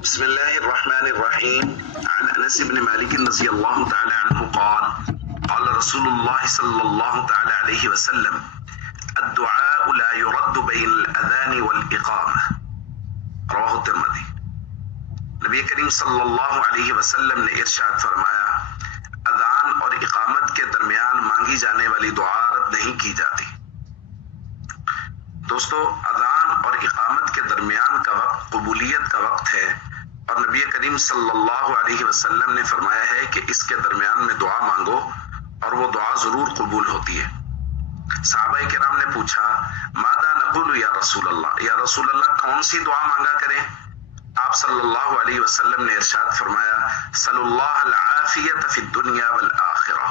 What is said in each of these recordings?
بسم الله الرحمن الرحيم. عن انس بن مالك رضي الله تعالى عنه قال قال رسول الله صلى الله تعالى عليه وسلم الدعاء لا يرد بين الاذان والاقامه رواه الترمذی۔ نبی کریم صلی اللہ علیہ وسلم نے ارشاد فرمایا اذان اور اقامت کے درمیان مانگی جانے والی دعا رد نہیں کی جاتی۔ دوستو، اذان اور اقامت کے درمیان کا وقت قبولیت کا وقت ہے، اور نبی کریم صلی اللہ علیہ وسلم نے فرمایا ہے کہ اس کے درمیان میں دعا مانگو اور وہ دعا ضرور قبول ہوتی ہے۔ صحابہ کرام نے پوچھا ماذا نقول یا رسول اللہ، یا رسول اللہ کون سی دعا مانگا کریں؟ آپ صلی اللہ علیہ وسلم نے ارشاد فرمایا صلی اللہ العافیت فی الدنیا والآخرہ،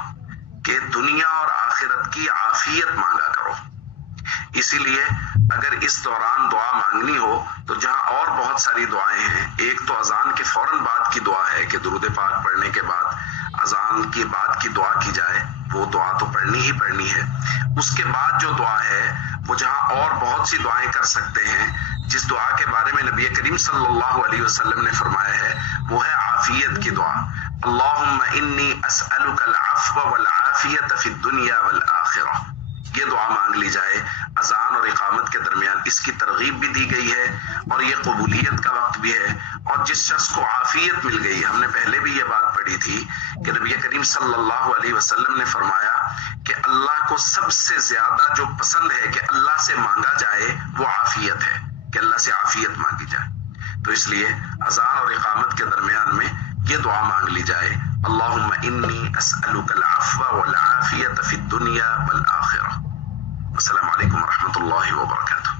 کہ دنیا اور آخرت کی عافیت مانگا کرو۔ اسی لیے اگر اس دوران دعا مانگنی ہو تو جہاں اور بہت ساری دعائیں ہیں، ایک تو اذان کے فوراً بعد کی دعا ہے کہ درود پاک پڑھنے کے بعد اذان کے بعد کی دعا کی جائے، وہ دعا تو پڑھنی ہی پڑھنی ہے۔ اس کے بعد جو دعا ہے وہ جہاں اور بہت سی دعائیں کر سکتے ہیں، جس دعا کے بارے میں نبی کریم صلی اللہ علیہ وسلم نے فرمایا ہے وہ ہے عافیت کی دعا۔ اللہم انی اسألک العفو والعافیت فی الدنیا والآخرہ، یہ دعا مانگ لی جائے اذان اور اقامت کے درمیان۔ اس کی ترغیب بھی دی گئی ہے اور یہ قبولیت کا وقت بھی ہے، اور جس شخص کو عافیت مل گئی، ہم نے پہلے بھی یہ بات پڑھی تھی کہ نبی کریم صلی اللہ علیہ وسلم نے فرمایا کہ اللہ کو سب سے زیادہ جو پسند ہے کہ اللہ سے مانگا جائے وہ عافیت ہے، کہ اللہ سے عافیت مانگی جائے۔ تو اس لیے اذان اور اقامت کے درمیان میں یہ دعا مانگ لی جائے اللہم انی اسألک العفو والعافیت فی الدنیا والآخرہ۔ السلام علیکم ورحمۃ اللہ وبرکاتہ۔